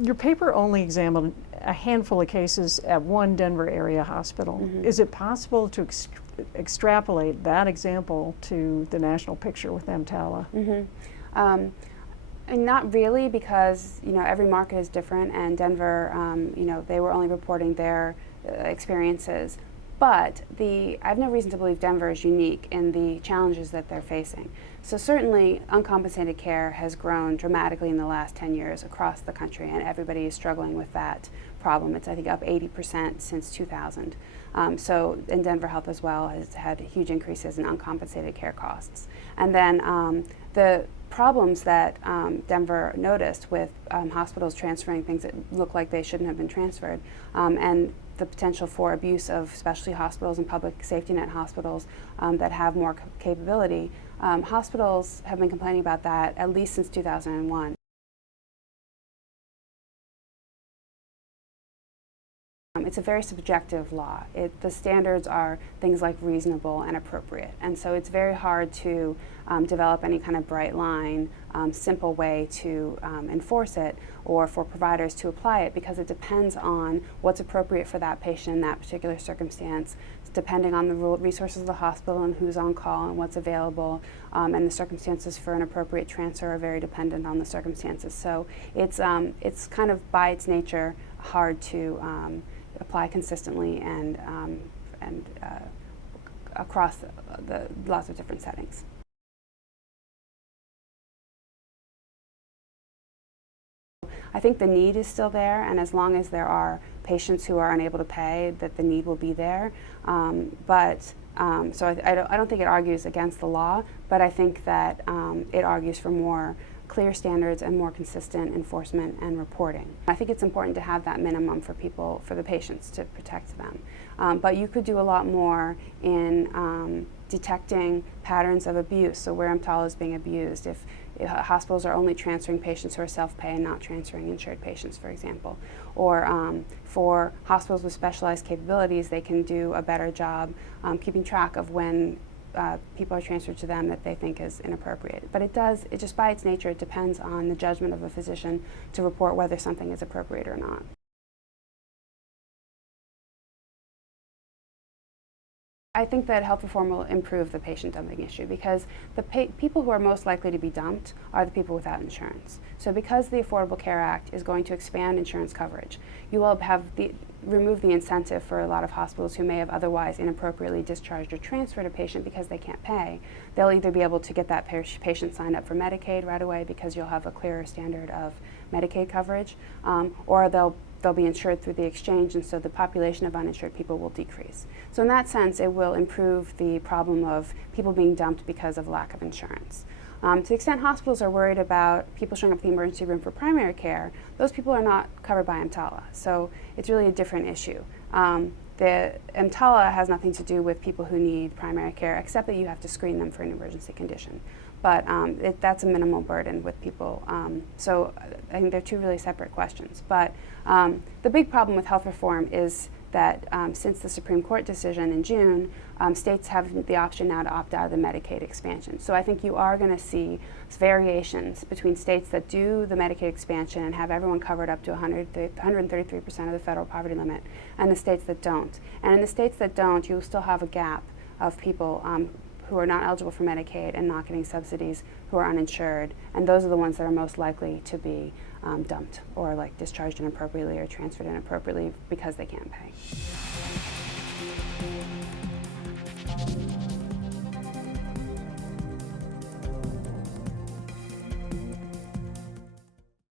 Your paper only examined a handful of cases at one Denver area hospital. Mm-hmm. Is it possible to extrapolate that example to the national picture with EMTALA? Mm-hmm. And not really, because every market is different, and Denver, they were only reporting their experiences. But I have no reason to believe Denver is unique in the challenges that they're facing. So certainly uncompensated care has grown dramatically in the last 10 years across the country, and everybody is struggling with that problem. It's, I think, up 80% since 2000. So in Denver Health as well has had huge increases in uncompensated care costs. And then the problems that Denver noticed with hospitals transferring things that look like they shouldn't have been transferred, and the potential for abuse of specialty hospitals and public safety net hospitals that have more capability. Hospitals have been complaining about that at least since 2001. It's a very subjective law. The standards are things like reasonable and appropriate, and so it's very hard to develop any kind of bright line, simple way to enforce it, or for providers to apply it, because it depends on what's appropriate for that patient in that particular circumstance. It's depending on the resources of the hospital and who's on call and what's available, and the circumstances for an appropriate transfer are very dependent on the circumstances. So it's kind of by its nature hard to apply consistently and across the lots of different settings. I think the need is still there, and as long as there are patients who are unable to pay, that the need will be there. So I don't think it argues against the law, but I think that it argues for more clear standards and more consistent enforcement and reporting. I think it's important to have that minimum for the patients, to protect them. But you could do a lot more in detecting patterns of abuse, so where EMTALA is being abused. If hospitals are only transferring patients who are self-pay and not transferring insured patients, for example. Or for hospitals with specialized capabilities, they can do a better job keeping track of when people are transferred to them that they think is inappropriate. But it just by its nature, it depends on the judgment of a physician to report whether something is appropriate or not. I think that health reform will improve the patient dumping issue, because the people who are most likely to be dumped are the people without insurance. So because the Affordable Care Act is going to expand insurance coverage, you will have remove the incentive for a lot of hospitals who may have otherwise inappropriately discharged or transferred a patient because they can't pay. They'll either be able to get that patient signed up for Medicaid right away, because you'll have a clearer standard of Medicaid coverage, or they'll be insured through the exchange, and so the population of uninsured people will decrease. So in that sense, it will improve the problem of people being dumped because of lack of insurance. To the extent hospitals are worried about people showing up at the emergency room for primary care, those people are not covered by EMTALA. So it's really a different issue. The EMTALA has nothing to do with people who need primary care, except that you have to screen them for an emergency condition. But that's a minimal burden with people. So I think they're two really separate questions. But the big problem with health reform is that since the Supreme Court decision in June, states have the option now to opt out of the Medicaid expansion. So I think you are going to see variations between states that do the Medicaid expansion and have everyone covered up to 133% of the federal poverty limit, and the states that don't. And in the states that don't, you'll still have a gap of people who are not eligible for Medicaid and not getting subsidies, who are uninsured, and those are the ones that are most likely to be dumped or discharged inappropriately or transferred inappropriately because they can't pay.